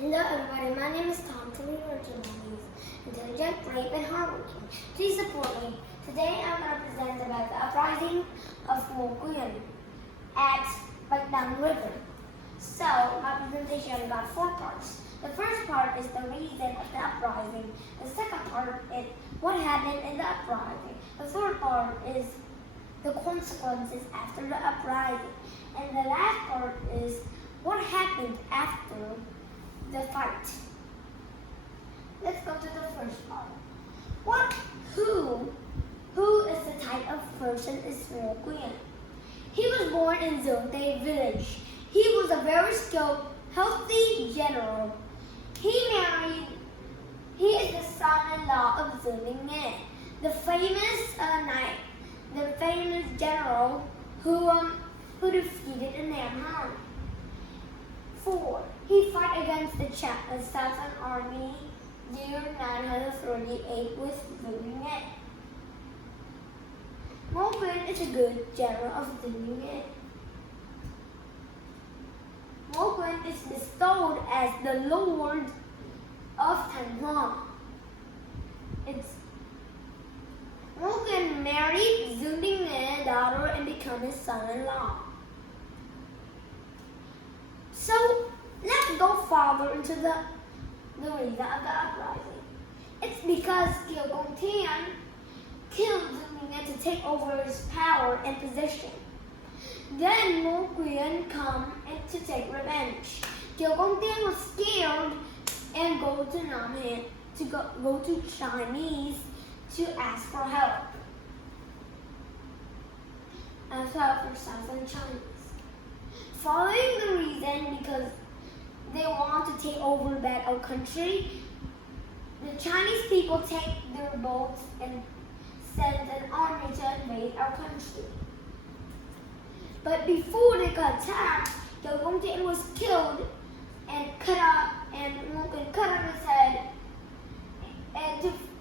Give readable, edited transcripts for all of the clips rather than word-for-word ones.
Hello everybody, my name is Tom. Today we're doing intelligent, brave, and hardworking. Please support me. Today I'm going to present about the uprising of Ngô Quyền at Bạch Đằng River. So my presentation got 4 parts. The first part is the reason of the uprising. The second part is what happened in the uprising. The third part is the consequences after the uprising. And the last part is what happened after the fight. Let's go to the first part. Who is the type of person is Ngô Quyền? He was born in Zượng village. He was a very skilled, healthy general. He is the son-in-law of Ngô, the famous general who defeated the Nam army. 4. He fought against the Southern Army year 938 with Ngô. Ngô Quyền is a good general of Ngô. Ngô Quyền is bestowed as the Lord of thắng. Ngô Quyền married Ngô daughter and became his son-in-law. So let's go farther into the reason of the uprising. It's because Kiều Công Thiên killed Ngô to take over his power and position. Then Ngô Quyền come and to take revenge. Kiều Công Thiên was scared and go to Nam go to Chinese to ask for help. Ask help for Southern Chinese. Following the reason because they want to take over back our country, the Chinese people take their boats and send an army to invade our country. But before they got attacked, Kiều Công Thiên was killed and cut off his head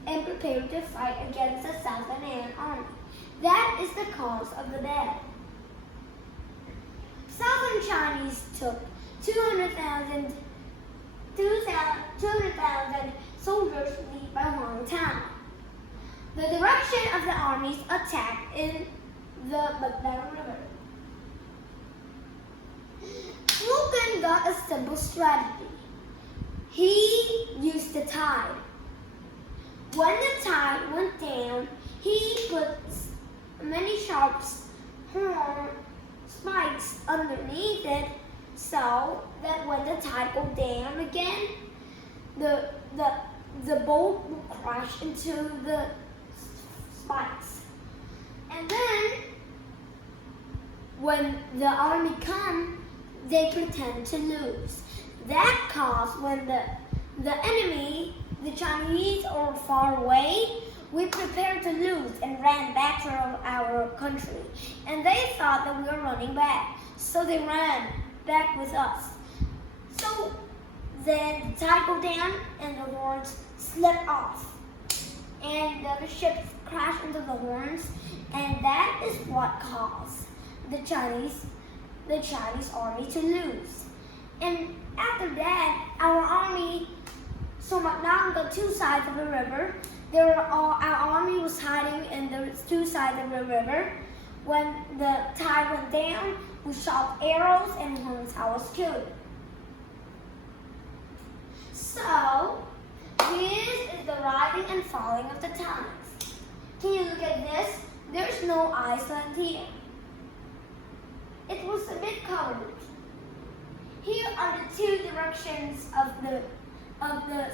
and prepared to fight against the Southern army. That is the cause of the battle. Southern Chinese took 200,000 soldiers to lead by hometown. The direction of the army's attack in the Bạch Đằng River. Ngô Quyền got a simple strategy. He used the tide. When the tide went down, he put many sharp spikes underneath it so that when the tide goes down again, the boat will crash into the spikes. And then when the army comes, they pretend to lose. That caused when the enemy, the Chinese, are far away, we prepared to lose and ran back to our country. And they thought that we were running back. So they ran back with us. So then the tide go down and the horns slip off. And the ships crashed into the horns. And that is what caused the Chinese army to lose. And after that, our army, so now on the 2 sides of the river, our army was hiding in the 2 sides of the river. When the tide went down, we shot arrows and Hong Cao was killed. So, this is the rising and falling of the tides. Can you look at this? There's no Iceland here. It was a bit covered. Here are the 2 directions of the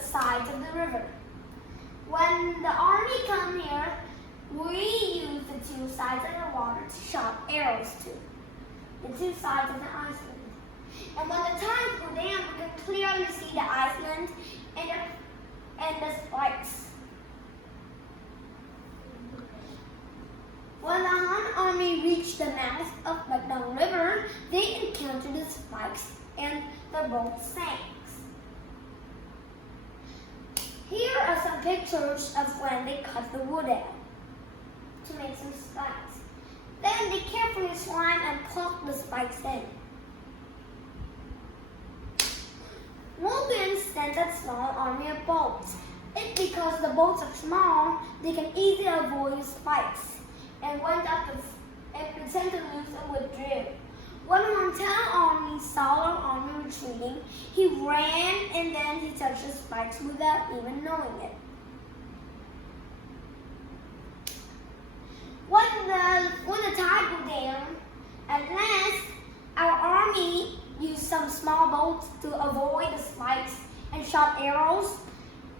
sides of the river. When the army come here, we use the 2 sides of the water to shoot arrows to. The 2 sides of the Iceland. And when the tides go down, we can clearly see the Iceland and the spikes. When the Han army reached the mouth of Bạch Đằng River, they encountered the spikes and the boat sank. Here are some pictures of when they cut the wood out to make some spikes. Then they carefully swam and plucked the spikes in. Ngô Quyền sent a small army of boats. It's because the boats are small, they can easily avoid the spikes, and went up and pretended to lose and withdrew. When Huang Tao's army saw our army retreating, he ran and then he touched the spikes without even knowing it. When the tide go down, at last our army used some small boats to avoid the spikes and shot arrows,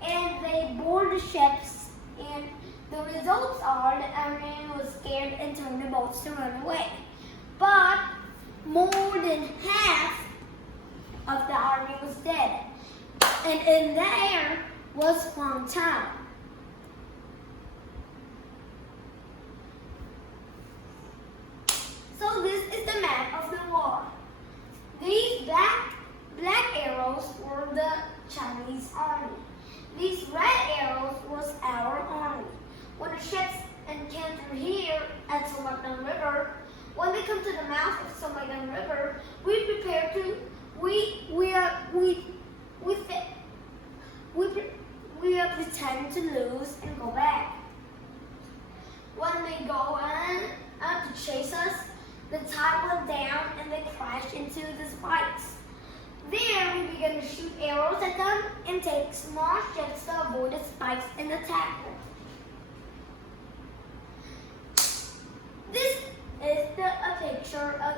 and they boarded the ships, and the results are that our man was scared and turned the boats to run away. But more than half of the army was dead, and in there was Huang Tao. So this is the map of the war. These black arrows were the Chinese army. These red arrows was our army. When the ships encounter here at Bạch River, when they come to the mouth of Bạch River, we prepare to we are pretend to lose and go back. When they go out to chase us, the tide went down and they crashed into the spikes. There we began to shoot arrows at them and take small ships to avoid the spikes and attack them. This is a picture of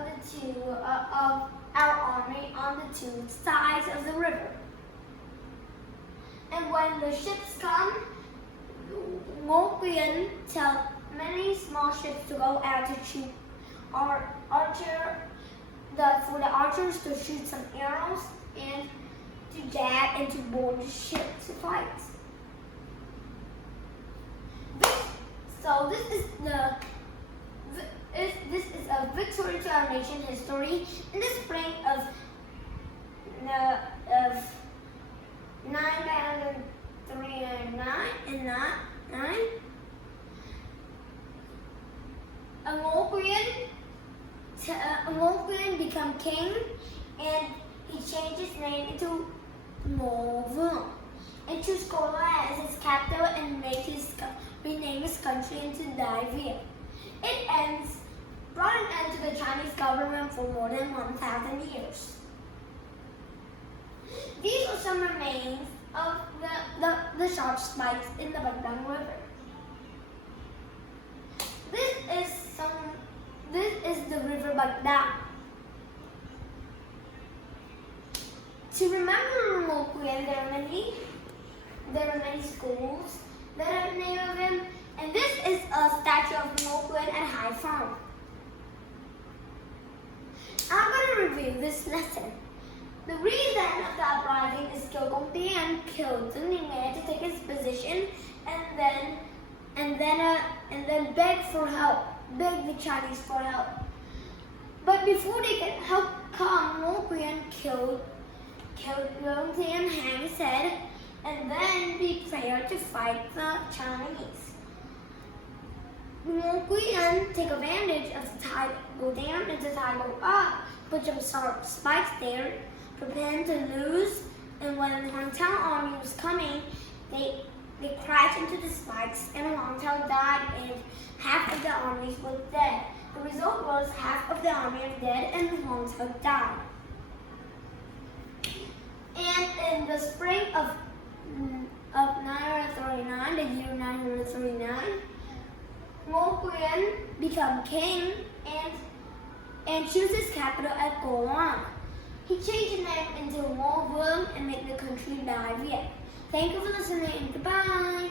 of our army on the two sides of the river. And when the ships come, Ngô Quyền tells many small ships to go out to shoot for the archers to shoot some arrows and to jab and to board the ship to fight. This is a victory to our nation history in the spring of 939. Ngô Quyền became king, and he changed his name into Ngô Vương, and chose Kola as his capital and rename his country into Đại Việt. It brought an end to the Chinese government for more than 1,000 years. These are some remains of the sharp spikes in the Bạch Đằng River. This is the river Bạch Đằng. To remember Ngô Quyền, there are many schools that have the name of him, and this is a statue of Ngô Quyền at Hải Phòng. I'm going to review this lesson. The reason of the uprising is Kiều Công Tiên killed Tướng Ninh Nghé to take his position, and then beg the Chinese for help. But before they could help come, Ngô Quyền killed Công Tiên, hang his head, and then prepared to fight the Chinese. Ngô Quyền take advantage of the tide go down and the tide go up, put some spikes there, preparing to lose, and when Huang Tao's army was coming, they crashed into the spikes, and Huang Tao died, and half of the armies was dead. The result was half of the army was dead, and Huang Tao died. And in the spring of 939, the year 939, Ngô Quyền became king and chose his capital at Golan. He changed his name into Ngô Vương and made the country Đại Việt. Thank you for listening. Goodbye.